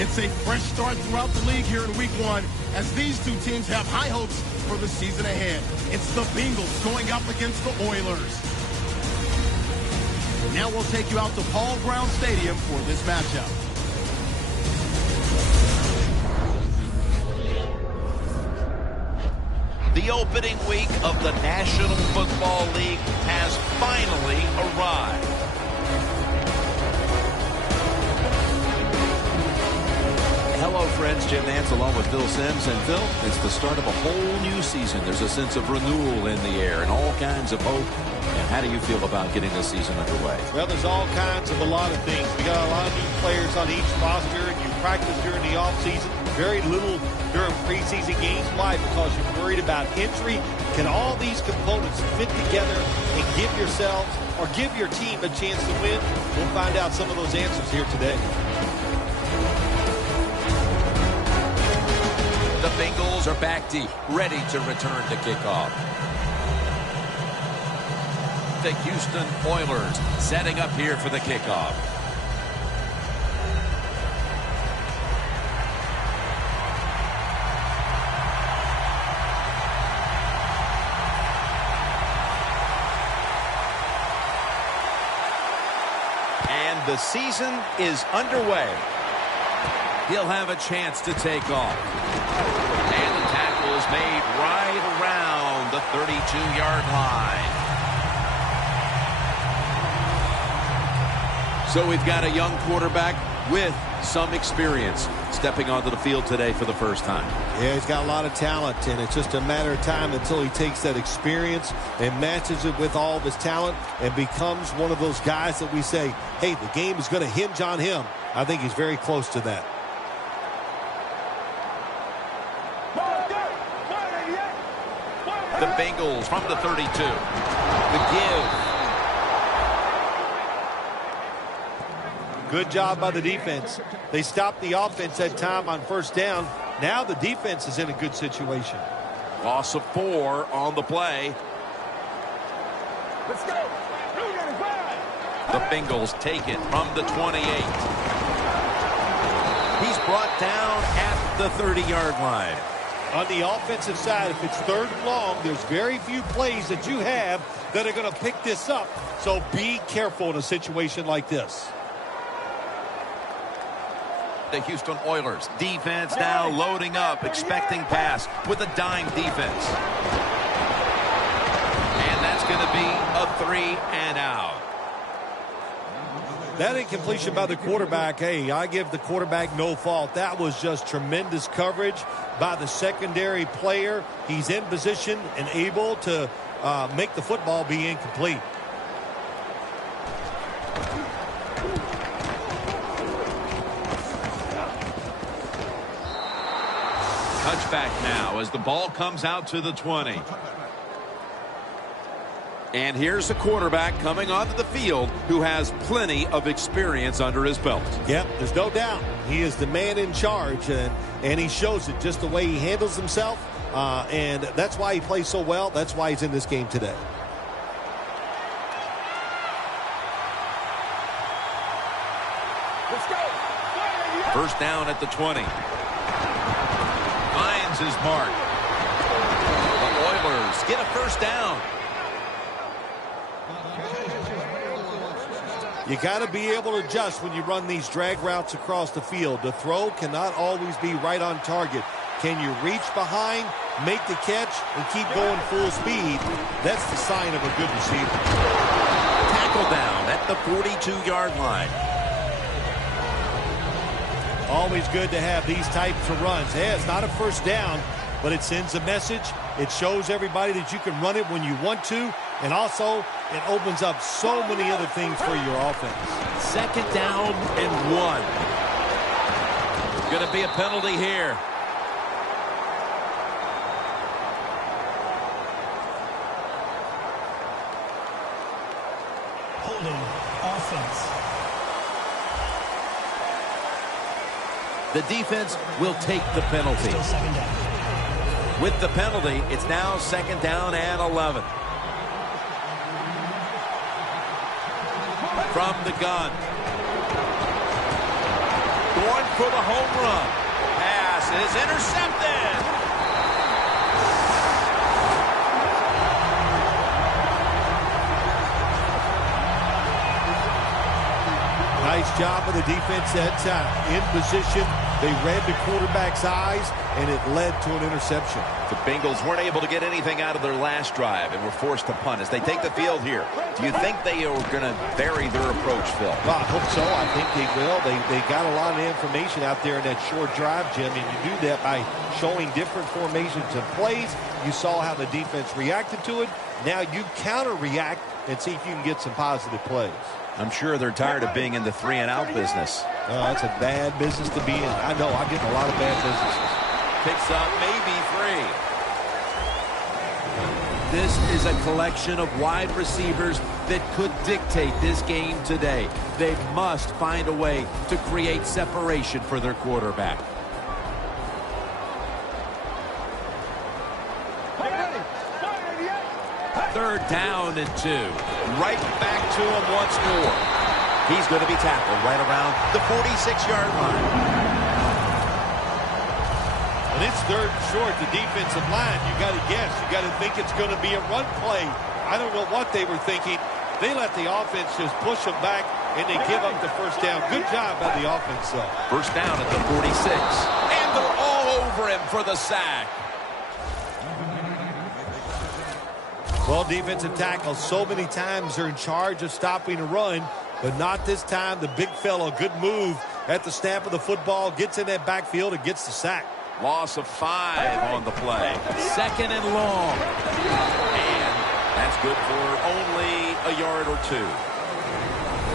It's a fresh start throughout the league here in week 1 as these two teams have high hopes for the season ahead. It's the Bengals going up against the Oilers. Now we'll take you out to Paul Brown Stadium for this matchup. The opening week of the National Football League has finally arrived. Hello, friends. Jim Nance along with Phil Simms. And Phil, it's the start of a whole new season. There's a sense of renewal in the air and all kinds of hope. And how do you feel about getting this season underway? Well, there's all kinds of a lot of things. We got a lot of new players on each roster, and you practice during the offseason. Very little during preseason games. Why? Because you're worried about injury. Can all these components fit together and give yourselves or give your team a chance to win? We'll find out some of those answers here today. The Bengals are back deep, ready to return to kickoff. The Houston Oilers setting up here for the kickoff. And the season is underway. He'll have a chance to take off. And the tackle is made right around the 32-yard line. So we've got a young quarterback with some experience stepping onto the field today for the first time. Yeah, he's got a lot of talent, and it's just a matter of time until he takes that experience and matches it with all of his talent and becomes one of those guys that we say, hey, the game is going to hinge on him. I think he's very close to that. The Bengals from the 32. The give. Good job by the defense. They stopped the offense that time on first down. Now the defense is in a good situation. Loss of 4 on the play. Let's go. The Bengals take it from the 28. He's brought down at the 30-yard line. On the offensive side, if it's third and long, there's very few plays that you have that are going to pick this up. So be careful in a situation like this. The Houston Oilers defense now loading up, expecting pass with a dime defense. And that's going to be a 3 and out. That incompletion by the quarterback, hey, I give the quarterback no fault. That was just tremendous coverage by the secondary player. He's in position and able to make the football be incomplete. Touchback now as the ball comes out to the 20. And here's a quarterback coming onto the field who has plenty of experience under his belt. Yep, there's no doubt. He is the man in charge, and he shows it just the way he handles himself. And that's why he plays so well. That's why he's in this game today. Let's go. First down at the 20. Finds his mark. The Oilers get a first down. You got to be able to adjust when you run these drag routes across the field. The throw cannot always be right on target. Can you reach behind, make the catch, and keep going full speed? That's the sign of a good receiver. Tackle down at the 42-yard line. Always good to have these types of runs. Yeah, it's not a first down, but it sends a message. It shows everybody that you can run it when you want to, and also it opens up so many other things for your offense. Second down and 1. Going to be a penalty here. Holding offense. The defense will take the penalty. Still second down. With the penalty, it's now second down and 11. From the gun. going for the home run. Pass is intercepted. Nice job of the defense that time. In position, they read the quarterback's eyes, and it led to an interception. The Bengals weren't able to get anything out of their last drive and were forced to punt as they take the field here. Do you think they are going to vary their approach, Phil? Well, I hope so. I think they will. They got a lot of information out there in that short drive, Jim, and you do that by showing different formations and plays. You saw how the defense reacted to it. Now you counter-react and see if you can get some positive plays. I'm sure they're tired of being in the 3-and-out business. Oh, that's a bad business to be in. I know. I get in a lot of bad businesses. Picks up maybe 3. This is a collection of wide receivers that could dictate this game today. They must find a way to create separation for their quarterback. Third down and 2. Right back to him once more. He's going to be tackled right around the 46-yard line. When it's third and short, the defensive line, you got to guess. You got to think it's going to be a run play. I don't know what they were thinking. They let the offense just push them back, and they give up the first down. Good job by the offense, though. First down at the 46. And they're all over him for the sack. Well, defensive tackles, so many times they're in charge of stopping a run, but not this time. The big fellow, good move at the snap of the football, gets in that backfield and gets the sack. Loss of 5 on the play. Second and long. And that's good for only a yard or 2.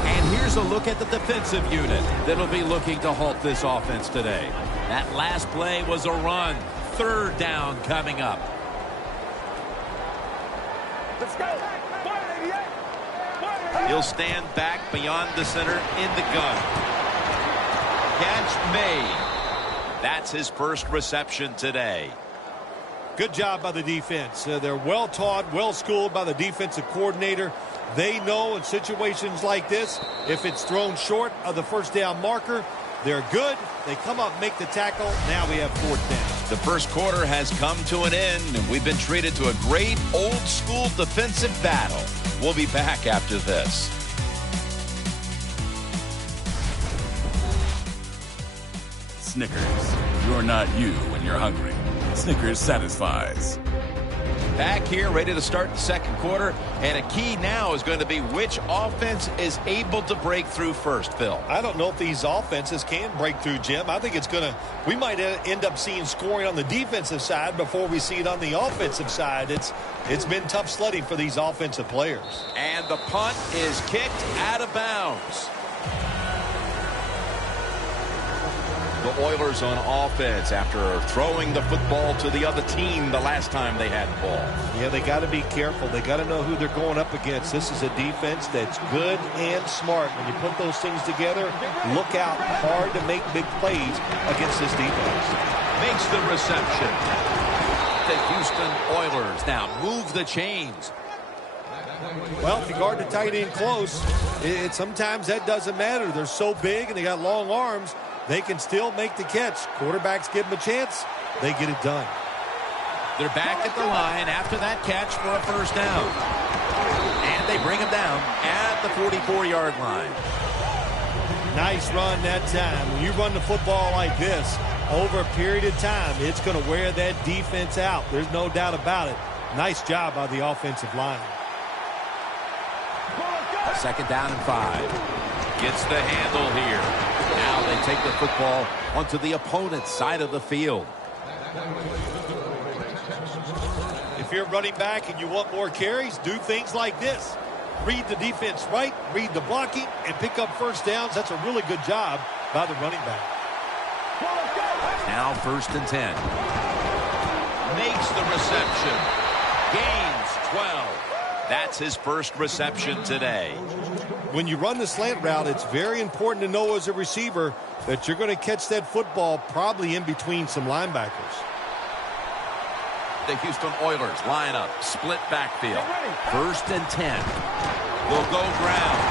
And here's a look at the defensive unit that'll be looking to halt this offense today. That last play was a run. Third down coming up. Let's go. He'll stand back beyond the center in the gun. Catch made. That's his first reception today. Good job by the defense. They're well taught, well schooled by the defensive coordinator. They know in situations like this, if it's thrown short of the first down marker, they're good. They come up, make the tackle. Now we have fourth down. The first quarter has come to an end, and we've been treated to a great old-school defensive battle. We'll be back after this. Snickers, you're not you when you're hungry. Snickers satisfies. Back here, ready to start the second quarter, and a key now is going to be which offense is able to break through first, Phil. I don't know if these offenses can break through, Jim. I think we might end up seeing scoring on the defensive side before we see it on the offensive side. It's been tough sledding for these offensive players. And the punt is kicked out of bounds. The Oilers on offense after throwing the football to the other team the last time they had the ball. Yeah, they got to be careful. They got to know who they're going up against. This is a defense that's good and smart. When you put those things together, look out. Hard to make big plays against this defense. Makes the reception. The Houston Oilers now move the chains. Well, if you guard the tight end close, sometimes that doesn't matter. They're so big and they got long arms. They can still make the catch. Quarterbacks give them a chance. They get it done. They're back at the line after that catch for a first down. And they bring him down at the 44-yard line. Nice run that time. When you run the football like this, over a period of time, it's going to wear that defense out. There's no doubt about it. Nice job by the offensive line. Second down and 5. Gets the handle here. Now they take the football onto the opponent's side of the field. If you're running back and you want more carries, do things like this. Read the defense right, read the blocking, and pick up first downs. That's a really good job by the running back. Now first and 10. Makes the reception. Gains 12. That's his first reception today. When you run the slant route, it's very important to know as a receiver that you're going to catch that football probably in between some linebackers. The Houston Oilers line up, split backfield. First and 10. Will go ground.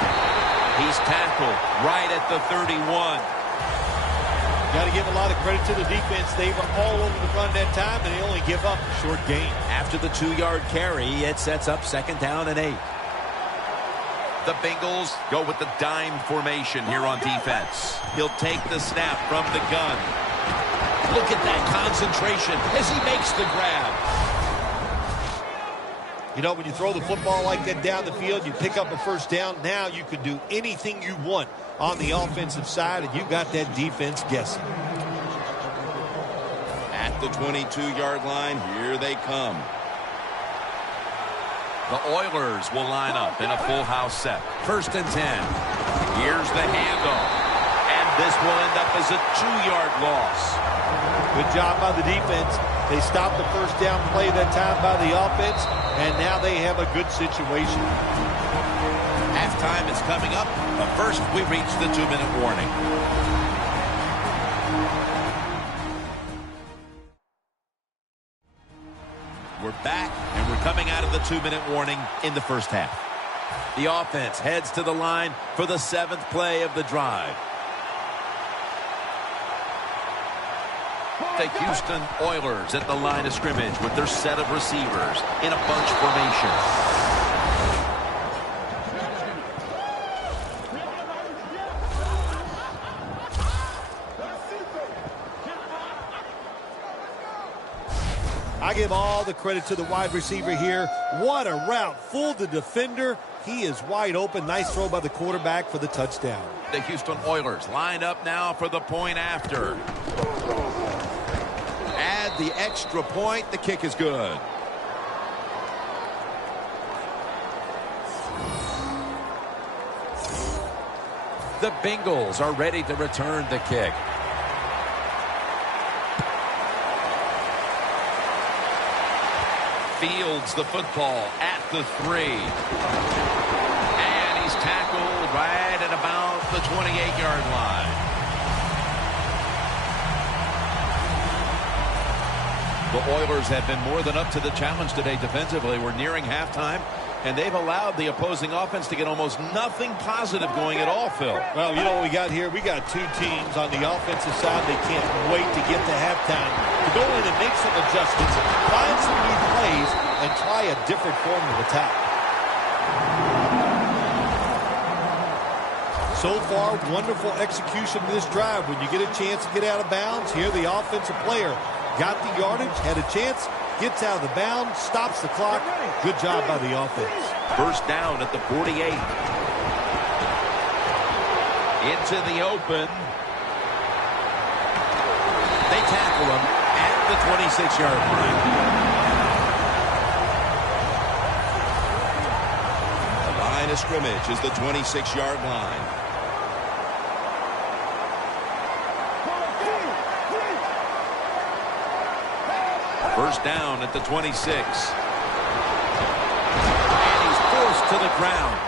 He's tackled right at the 31. Got to give a lot of credit to the defense. They were all over the run that time, and they only give up a short gain. After the 2-yard carry, it sets up 2nd down and 8. The Bengals go with the dime formation here on defense. He'll take the snap from the gun. Look at that concentration as he makes the grab. You know, when you throw the football like that down the field, you pick up a first down. Now you can do anything you want on the offensive side, and you got that defense guessing. At the 22-yard line, here they come. The Oilers will line up in a full house set. 1st and 10. Here's the handoff. And this will end up as a 2-yard loss. Good job by the defense. They stopped the first down play that time by the offense, and now they have a good situation. Halftime is coming up, but first we reach the 2-minute warning. We're back, and we're coming out of the 2-minute warning in the first half. The offense heads to the line for the 7th play of the drive. The Houston Oilers at the line of scrimmage with their set of receivers in a bunch formation. I give all the credit to the wide receiver here. What a route. Fooled the defender. He is wide open. Nice throw by the quarterback for the touchdown. The Houston Oilers lined up now for the point after. Add the extra point. The kick is good. The Bengals are ready to return the kick. Fields the football at the 3. And he's tackled right at about the 28-yard line. The Oilers have been more than up to the challenge today defensively. We're nearing halftime, and they've allowed the opposing offense to get almost nothing positive going at all, Phil. Well, you know what we got here? We got two teams on the offensive side. They can't wait to get to halftime to go in and make some adjustments, find some new plays, and try a different form of attack. So far, wonderful execution of this drive. When you get a chance to get out of bounds, here the offensive player got the yardage, had a chance, gets out of the bound, stops the clock. Good job by the offense. First down at the 48. Into the open. They tackle him at the 26-yard line. The line of scrimmage is the 26-yard line. First down at the 26. And he's forced to the ground.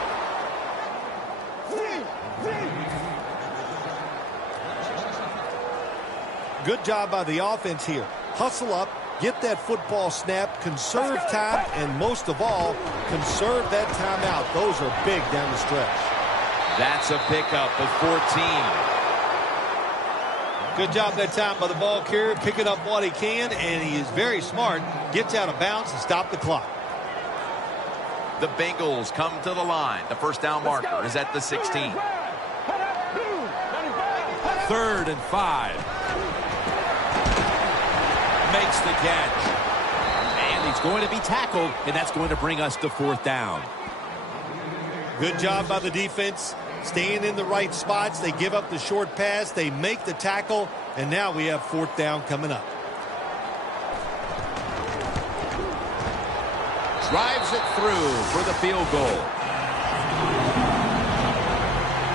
Good job by the offense here. Hustle up, get that football snap, conserve time, and most of all, conserve that timeout. Those are big down the stretch. That's a pickup of 14. Good job that time by the ball carrier, picking up what he can, and he is very smart. Gets out of bounds and stop the clock. The Bengals come to the line. The first down marker is at the 16. 3rd and 5. Makes the catch. And he's going to be tackled, and that's going to bring us to 4th down. Good job by the defense. Staying in the right spots. They give up the short pass. They make the tackle. And now we have 4th down coming up. Drives it through for the field goal.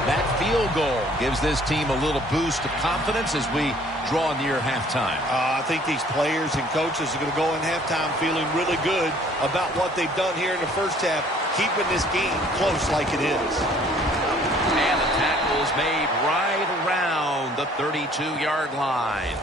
That field goal gives this team a little boost of confidence as we draw near halftime. I think these players and coaches are going to go in halftime feeling really good about what they've done here in the first half, keeping this game close like it is. And the tackle is made right around the 32-yard line.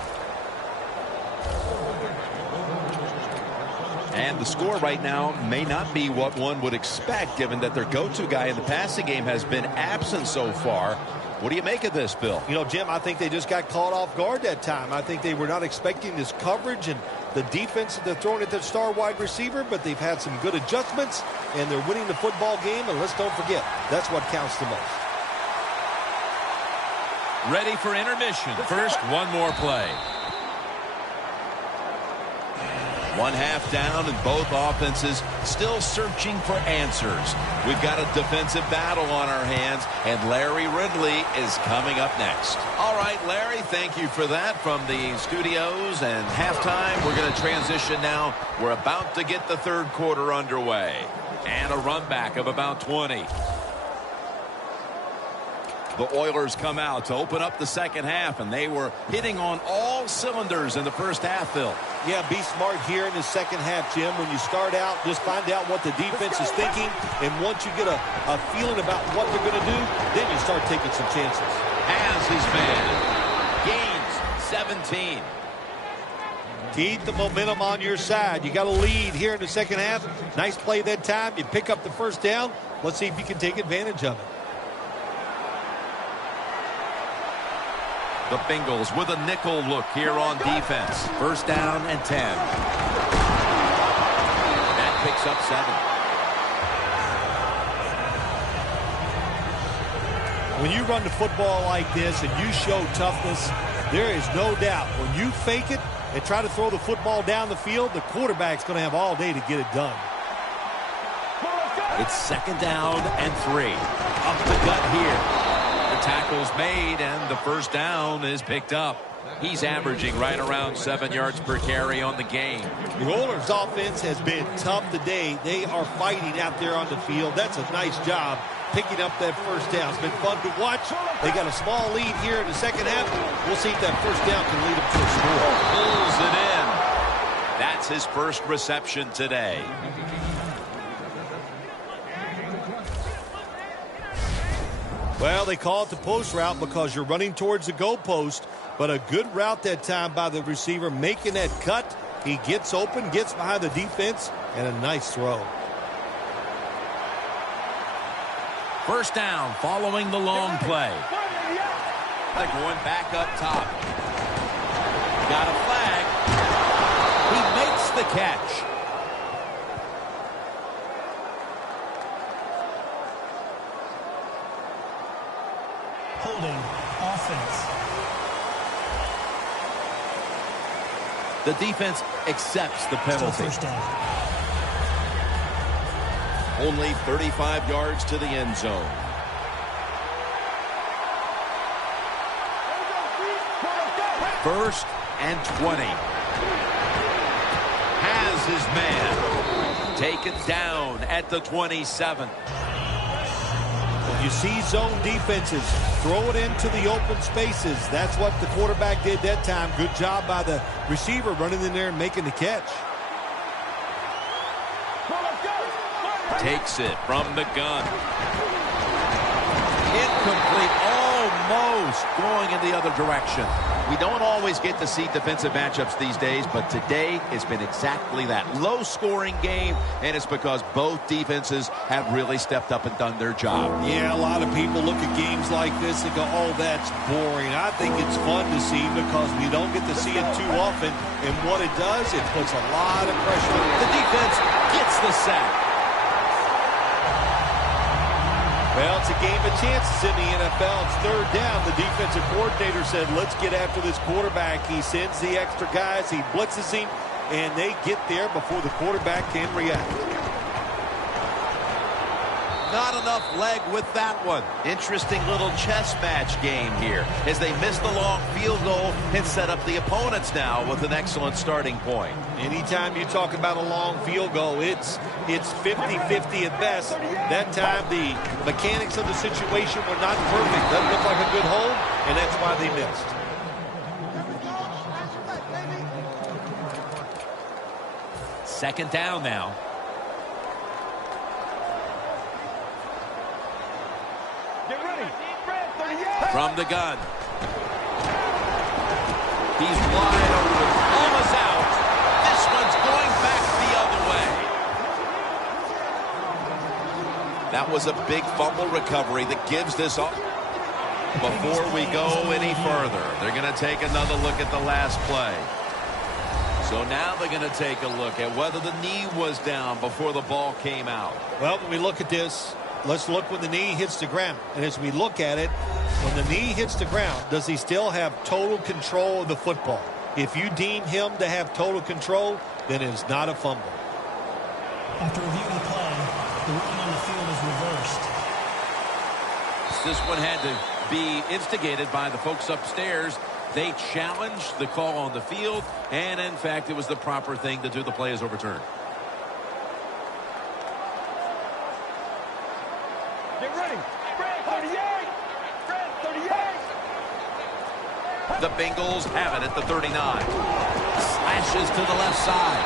And the score right now may not be what one would expect, given that their go-to guy in the passing game has been absent so far. What do you make of this, Bill? You know, Jim, I think they just got caught off guard that time. I think they were not expecting this coverage and the defense that they're throwing at their star wide receiver, but they've had some good adjustments, and they're winning the football game, and let's don't forget, that's what counts the most. Ready for intermission. First, one more play. One half down, and both offenses still searching for answers. We've got a defensive battle on our hands, and Larry Ridley is coming up next. All right, Larry, thank you for that from the studios and halftime. We're going to transition now. We're about to get the third quarter underway. And a run back of about 20. The Oilers come out to open up the second half, and they were hitting on all cylinders in the first half, Phil. Yeah, be smart here in the second half, Jim. When you start out, just find out what the defense is thinking, and once you get a feeling about what they're going to do, then you start taking some chances. Has his man. Gains 17. Keep the momentum on your side. You got a lead here in the second half. Nice play that time. You pick up the first down. Let's see if you can take advantage of it. The Bengals with a nickel look here on defense. First down and 10. That picks up 7. When you run the football like this and you show toughness, there is no doubt when you fake it and try to throw the football down the field, the quarterback's going to have all day to get it done. It's second down and 3. Up the gut here. Tackle's made, and the first down is picked up. He's averaging right around 7 yards per carry on the game. The Oilers' offense has been tough today. They are fighting out there on the field. That's a nice job picking up that first down. It's been fun to watch. They got a small lead here in the second half. We'll see if that first down can lead them to a score. Pulls it in. That's his first reception today. Well, they call it the post route because you're running towards the goal post, but a good route that time by the receiver making that cut. He gets open, gets behind the defense, and a nice throw. First down following the long play. They're going back up top. Got a flag. He makes the catch. Holding offense. The defense accepts the penalty. Still first down. Only 35 yards to the end zone. First and 20. Has his man. Taken down at the 27. You see zone defenses throw it into the open spaces. That's what the quarterback did that time. Good job by the receiver running in there and making the catch. Takes it from the gun. Incomplete. Almost going in the other direction. We don't always get to see defensive matchups these days, but today it's been exactly that. Low-scoring game, and it's because both defenses have really stepped up and done their job. Yeah, a lot of people look at games like this and go, oh, that's boring. I think it's fun to see because we don't get to see it too often, and what it does, it puts a lot of pressure on The defense gets the sack. Well, it's a game of chances in the NFL. It's third down. The defensive coordinator said, let's get after this quarterback. He sends the extra guys. He blitzes him, and they get there before the quarterback can react. Not enough leg with that one. Interesting little chess match game here as they miss the long field goal and set up the opponents now with an excellent starting point. Anytime you talk about a long field goal, it's 50-50 at best. That time the mechanics of the situation were not perfect. Doesn't look like a good hold, and that's why they missed. Second down now. From the gun. He's wide open. Almost out. This one's going back the other way. That was a big fumble recovery that gives this up. Before we go any further, they're going to take another look at the last play. So now they're going to take a look at whether the knee was down before the ball came out. Well, when we look at this, let's look when the knee hits the ground. And as we look at it, when the knee hits the ground, does he still have total control of the football? If you deem him to have total control, then it is not a fumble. After reviewing the play, the ruling on the field is reversed. This one had to be instigated by the folks upstairs. They challenged the call on the field, and in fact, it was the proper thing to do. The play is overturned. Get ready. Spread 38. Spread 38. The Bengals have it at the 39. Slashes to the left side.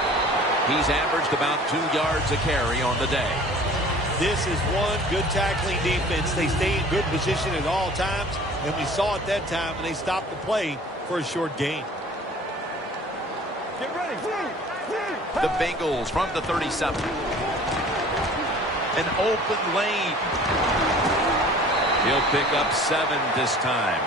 He's averaged about 2 yards a carry on the day. This is one good tackling defense. They stay in good position at all times, and we saw it that time, and they stopped the play for a short gain. Get ready. The Bengals from the 37. An open lane. He'll pick up 7 this time.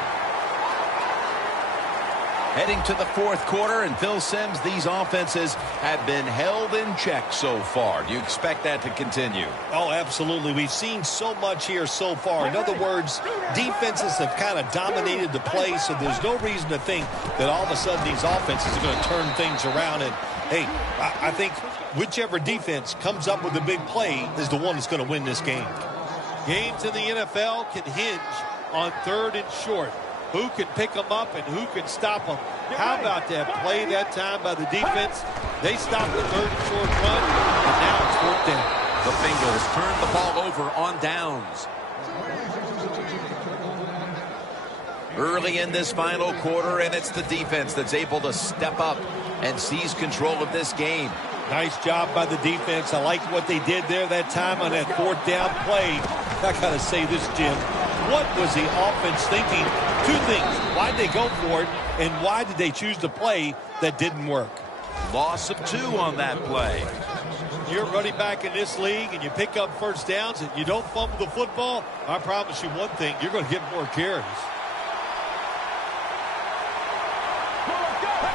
Heading to the fourth quarter, and Phil Simms, these offenses have been held in check so far. Do you expect that to continue? Oh, absolutely. We've seen so much here so far. In other words, defenses have kind of dominated the play, so there's no reason to think that all of a sudden these offenses are going to turn things around. And, hey, I think whichever defense comes up with a big play is the one that's going to win this game. Games in the NFL can hinge on 3rd and short. Who can pick them up and who can stop them? How about that play that time by the defense? They stopped the 3rd and short run, and now it's 4th down. The Bengals turn the ball over on downs. Early in this final quarter, and it's the defense that's able to step up and seize control of this game. Nice job by the defense. I like what they did there that time on that 4th down play. I got to say this, Jim. What was the offense thinking? 2 things. Why did they go for it, and why did they choose to play that didn't work? Loss of 2 on that play. You're running back in this league, and you pick up 1st downs, and you don't fumble the football. I promise you one thing. You're going to get more carries.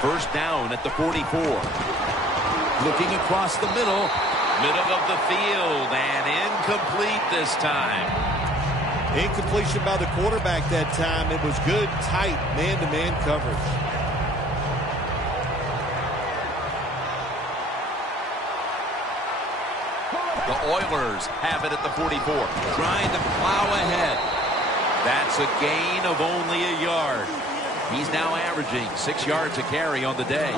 1st down at the 44. Looking across the middle of the field, and incomplete this time. Incompletion by the quarterback that time. It was good, tight, man-to-man coverage. The Oilers have it at the 44, trying to plow ahead. That's a gain of only a yard. He's now averaging 6 yards a carry on the day.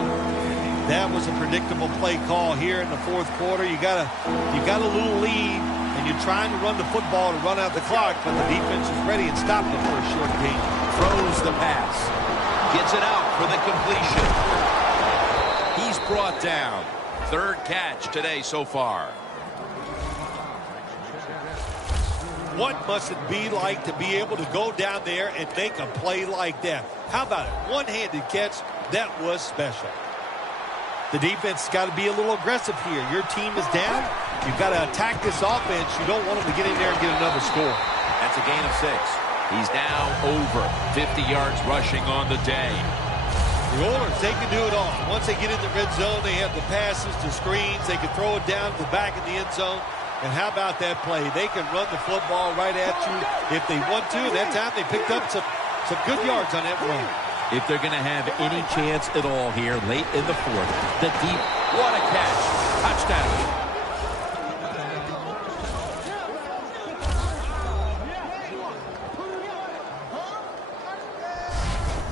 That was a predictable play call here in the 4th quarter. You got a little lead, and you're trying to run the football to run out the clock, but the defense is ready and stopped it for a short gain. Throws the pass. Gets it out for the completion. He's brought down. 3rd catch today so far. What must it be like to be able to go down there and make a play like that? How about it? One-handed catch. That was special. The defense has got to be a little aggressive here. Your team is down. You've got to attack this offense. You don't want them to get in there and get another score. That's a gain of 6. He's now over 50 yards rushing on the day. The Oilers, they can do it all. Once they get in the red zone, they have the passes, the screens. They can throw it down to the back of the end zone. And how about that play? They can run the football right at you if they want to. And that time they picked up some good yards on that run. If they're going to have any chance at all here late in the 4th, the deep, what a catch. Touchdown.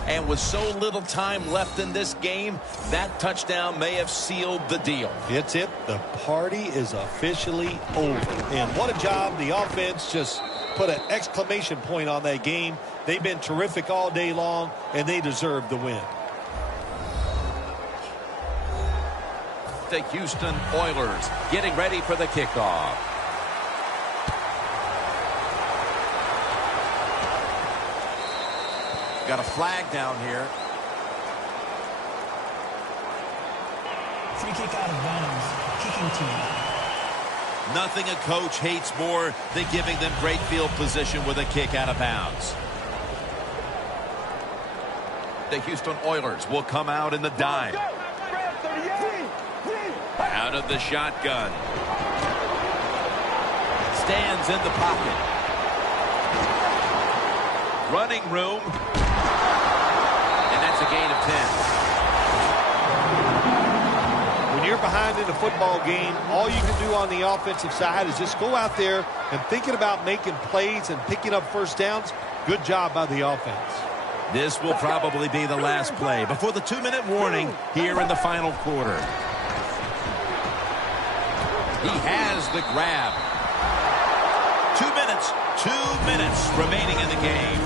And with so little time left in this game, that touchdown may have sealed the deal. It's it. The party is officially over. And what a job. The offense just put an exclamation point on that game. They've been terrific all day long, and they deserve the win. The Houston Oilers getting ready for the kickoff. Got a flag down here. Free kick out of bounds. Kicking team. Nothing a coach hates more than giving them great field position with a kick out of bounds. The Houston Oilers will come out in the dime. Out of the shotgun. Stands in the pocket. Running room. And that's a gain of 10. When you're behind in a football game, all you can do on the offensive side is just go out there and thinking about making plays and picking up first downs. Good job by the offense. This will probably be the last play before the 2-minute warning here in the final quarter. He has the grab. 2 minutes remaining in the game.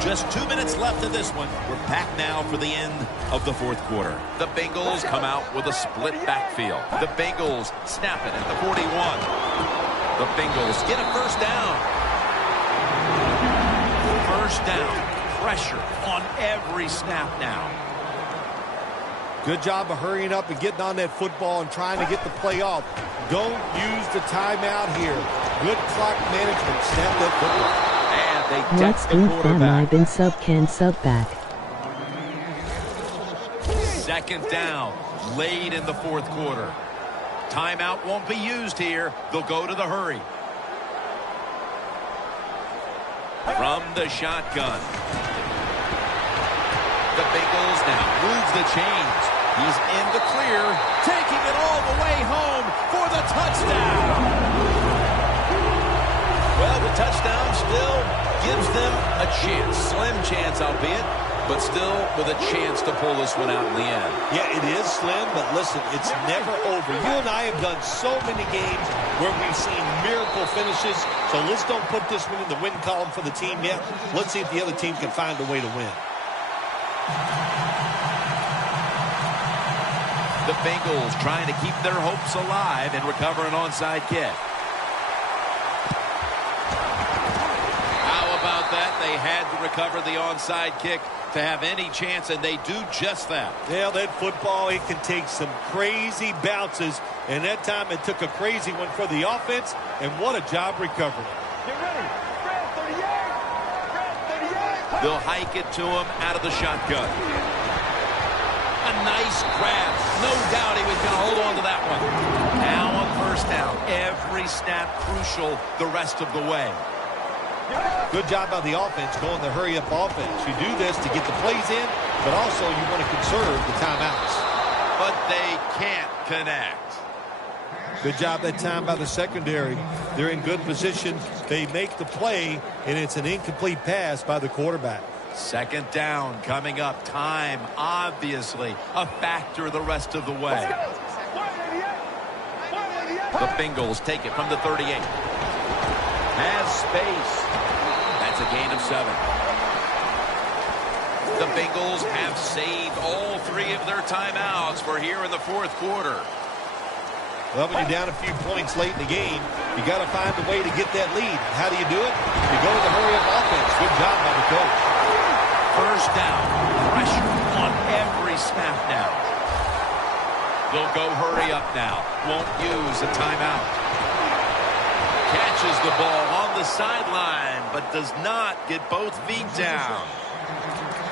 Just 2 minutes left in this one. We're back now for the end of the fourth quarter. The Bengals come out with a split backfield. The Bengals snap it at the 41. The Bengals get a first down. First down. Pressure on every snap now. Good job of hurrying up and getting on that football and trying to get the play off. Don't use the timeout here. Good clock management. Snap that football. And they What's in fam? I've been sub back. Second down, late in the fourth quarter. Timeout won't be used here. They'll go to the hurry. From the shotgun. The Bengals now moves the chains. He's in the clear, taking it all the way home for the touchdown. Well, the touchdown still gives them a chance. Slim chance, albeit, but still with a chance to pull this one out in the end. Yeah, it is slim, but listen, it's never over. You and I have done so many games where we've seen miracle finishes, so let's don't put this one in the win column for the team yet. Let's see if the other team can find a way to win. The Bengals trying to keep their hopes alive and recover an onside kick. How about that? They had to recover the onside kick to have any chance, and they do just that. Yeah, that football, it can take some crazy bounces, and that time it took a crazy one for the offense, and what a job recovering. Get ready. Grab 38. Grab 38. They'll hike it to him out of the shotgun. A nice grab. No doubt he was going to hold on to that one. Now on first down. Every snap crucial the rest of the way. Good job by the offense going the hurry-up offense. You do this to get the plays in, but also you want to conserve the timeouts. But they can't connect. Good job that time by the secondary. They're in good position. They make the play, and it's an incomplete pass by the quarterback. Second down coming up. Time, obviously, a factor the rest of the way. The Bengals take it from the 38. Has space. That's a gain of 7. The Bengals have saved all 3 of their timeouts for here in the fourth quarter. Well, when you're down a few points late in the game, you got to find a way to get that lead. How do you do it? You go to the hurry-up offense. Good job by the coach. First down. Pressure on every snap now. They'll go hurry up now. Won't use a timeout. Catches the ball on the sideline, but does not get both feet down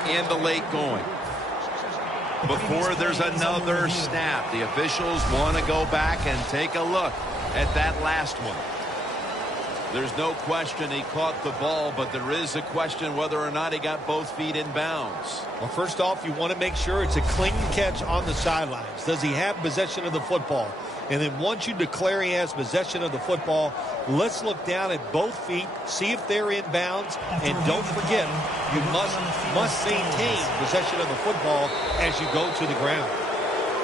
in the late going. Before there's another snap, the officials want to go back and take a look at that last one. There's no question he caught the ball, but there is a question whether or not he got both feet in bounds. Well, first off, you want to make sure it's a clean catch on the sidelines. Does he have possession of the football? And then once you declare he has possession of the football, let's look down at both feet, see if they're in bounds, and don't forget, you must maintain possession of the football as you go to the ground.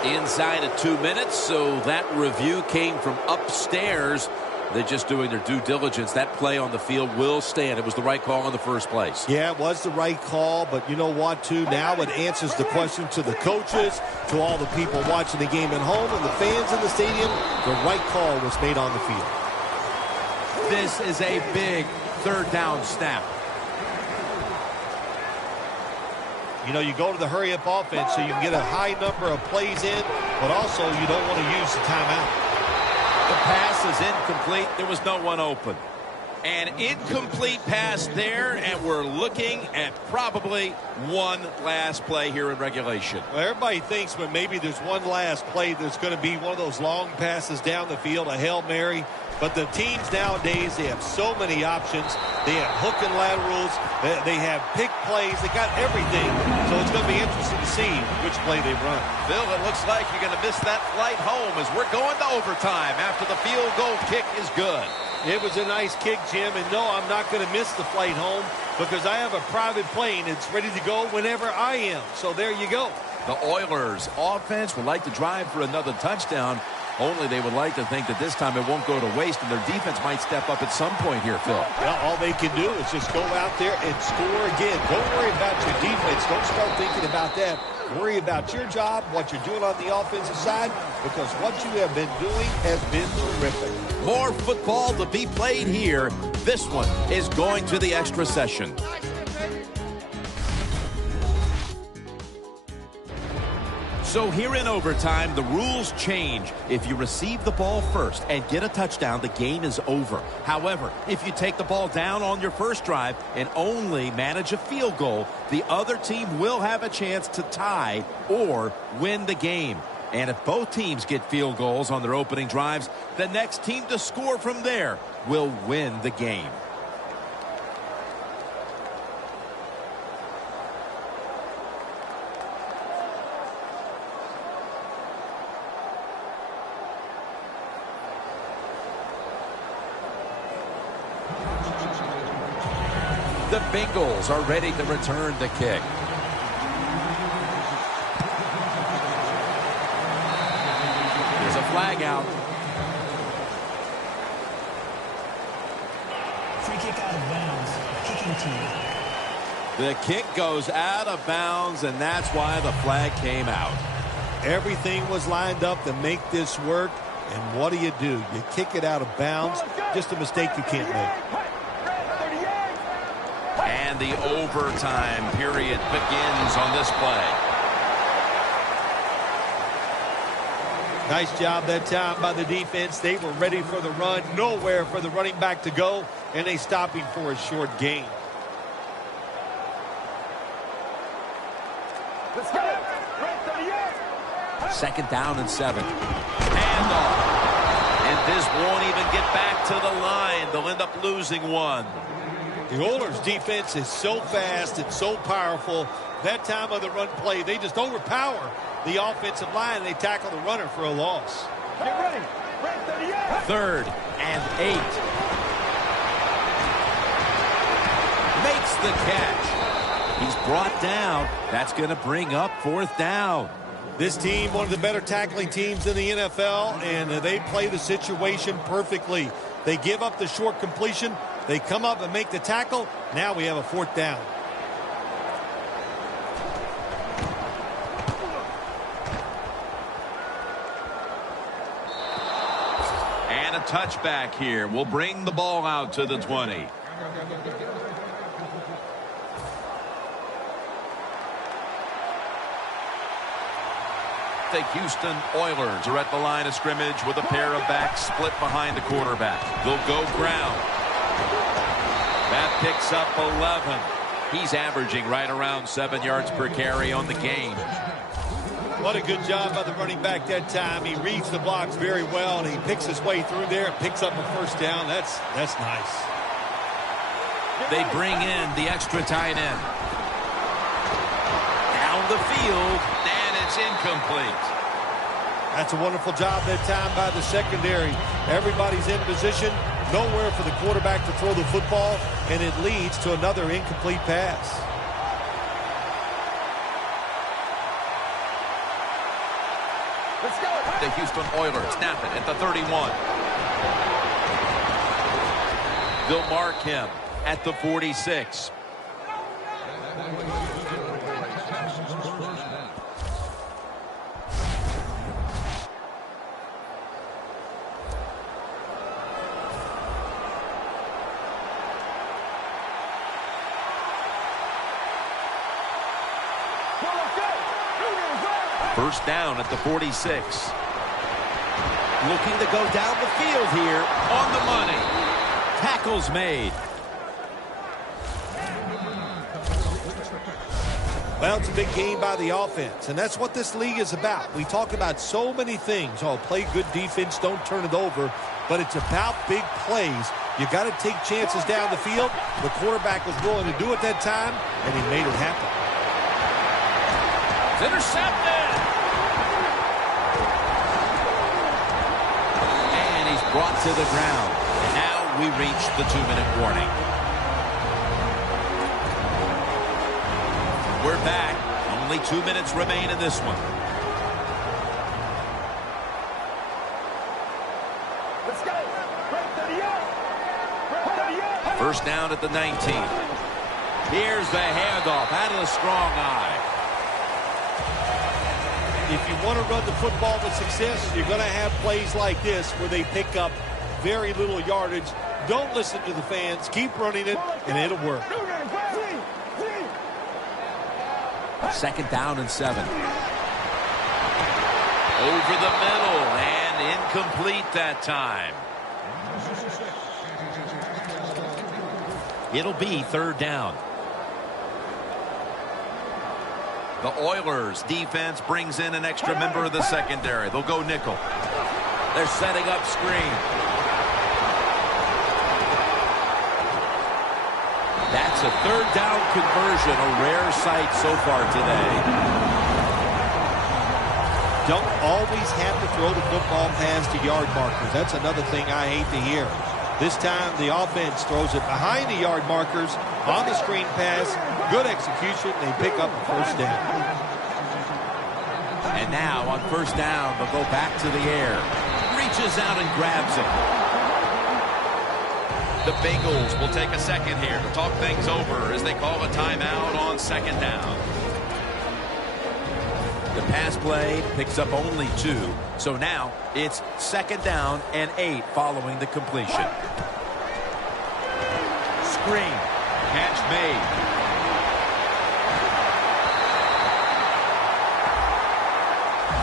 Inside of 2 minutes, so that review came from upstairs. They're just doing their due diligence. That play on the field will stand. It was the right call in the first place. Yeah, it was the right call, but you know what, too? Now it answers the question to the coaches, to all the people watching the game at home, and the fans in the stadium. The right call was made on the field. This is a big third down snap. You know, you go to the hurry-up offense so you can get a high number of plays in, but also you don't want to use the timeout. The pass is incomplete. There was no one open. An incomplete pass there, and we're looking at probably one last play here in regulation. Well, everybody thinks when maybe there's one last play, there's going to be one of those long passes down the field, a Hail Mary. But the teams nowadays, they have so many options. They have hook and laterals. They have pick plays. They got everything. So it's going to be interesting to see which play they run. Phil, it looks like you're going to miss that flight home as we're going to overtime after the field goal kick is good. It was a nice kick, Jim, and no, I'm not going to miss the flight home because I have a private plane. It's ready to go whenever I am. So there you go. The Oilers offense would like to drive for another touchdown, only they would like to think that this time it won't go to waste and their defense might step up at some point here, Phil. Well, all they can do is just go out there and score again. Don't worry about your defense. Don't start thinking about that. Worry about your job, what you're doing on the offensive side, because what you have been doing has been terrific. More football to be played here. This one is going to the extra session. So here in overtime, the rules change. If you receive the ball first and get a touchdown, the game is over. However, if you take the ball down on your first drive and only manage a field goal, the other team will have a chance to tie or win the game. And if both teams get field goals on their opening drives, the next team to score from there will win the game. The Bengals are ready to return the kick. There's a flag out. Free kick out of bounds. Kicking team. The kick goes out of bounds, and that's why the flag came out. Everything was lined up to make this work, and what do? You kick it out of bounds. Just a mistake you can't make. And the overtime period begins on this play. Nice job that time by the defense. They were ready for the run. Nowhere for the running back to go, and they stopped him for a short gain. Let's go. 2nd down and 7. Handoff. And this won't even get back to the line. They'll end up losing one. The Oilers defense is so fast and so powerful. That time of the run play, they just overpower the offensive line, and they tackle the runner for a loss. Get ready. 3rd and 8. Makes the catch. He's brought down. That's going to bring up 4th down. This team, one of the better tackling teams in the NFL, and they play the situation perfectly. They give up the short completion. They come up and make the tackle. Now we have a 4th down. And a touchback here. We'll bring the ball out to the 20. The Houston Oilers are at the line of scrimmage with a pair of backs split behind the quarterback. They'll go ground. That picks up 11. He's averaging right around 7 yards per carry on the game. What a good job by the running back that time. He reads the blocks very well, and he picks his way through there and picks up a 1st down. That's nice. They bring in the extra tight end. Down the field, and it's incomplete. That's a wonderful job that time by the secondary. Everybody's in position. Nowhere for the quarterback to throw the football, and it leads to another incomplete pass. Let's go. The Houston Oilers snap it at the 31. They'll mark him at the 46. First down at the 46. Looking to go down the field here on the money. Tackle's made. Well, it's a big game by the offense, and that's what this league is about. We talk about so many things. Oh, play good defense, don't turn it over. But it's about big plays. You got to take chances down the field. The quarterback was willing to do it that time, and he made it happen. It's intercepted. And he's brought to the ground. And now we reach the 2-minute warning. We're back. Only 2 minutes remain in this one. Let's go. Break 38. Break 38. First down at the 19. Here's the handoff out of the strong eye. If you want to run the football with success, you're going to have plays like this where they pick up very little yardage. Don't listen to the fans. Keep running it, and it'll work. Second down and 7. Over the middle and incomplete that time. It'll be third down. The Oilers defense brings in an extra member of the secondary. They'll go nickel. They're setting up screen. That's a third down conversion, a rare sight so far today. Don't always have to throw the football past the yard markers. That's another thing I hate to hear. This time the offense throws it behind the yard markers on the screen pass. Good execution. They pick up a first down. And now on first down, they'll go back to the air. Reaches out and grabs it. The Bengals will take a second here to talk things over as they call a timeout on second down. The pass play picks up only 2, so now it's second down and 8 following the completion. Screen. Catch made.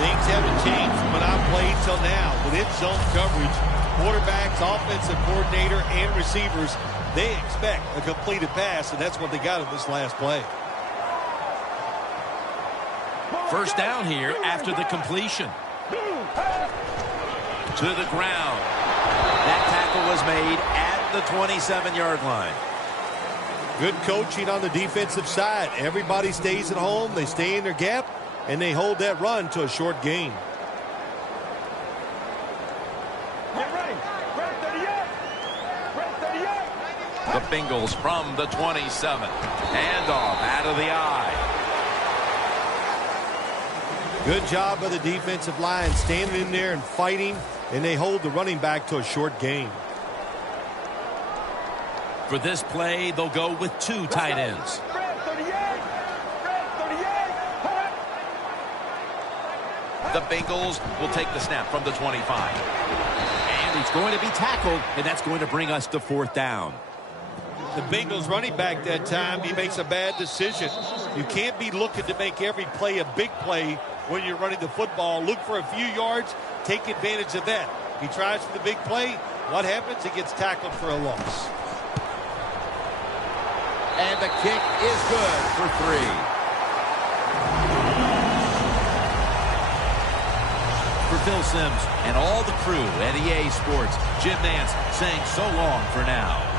Things haven't changed from when I played till now. With in-zone coverage, quarterbacks, offensive coordinator, and receivers, they expect a completed pass, and that's what they got in this last play. First down here after the completion. To the ground. That tackle was made at the 27-yard line. Good coaching on the defensive side. Everybody stays at home. They stay in their gap, and they hold that run to a short gain. Get ready. Break 38. Break 38. The Bengals from the 27. Handoff out of the eye. Good job by the defensive line standing in there and fighting, and they hold the running back to a short gain. For this play, they'll go with 2 tight ends. The Bengals will take the snap from the 25. And he's going to be tackled, and that's going to bring us to fourth down. The Bengals running back that time, he makes a bad decision. You can't be looking to make every play a big play when you're running the football. Look for a few yards, take advantage of that. He tries for the big play. What happens? He gets tackled for a loss. And the kick is good for 3. For Phil Simms and all the crew at EA Sports, Jim Nance saying so long for now.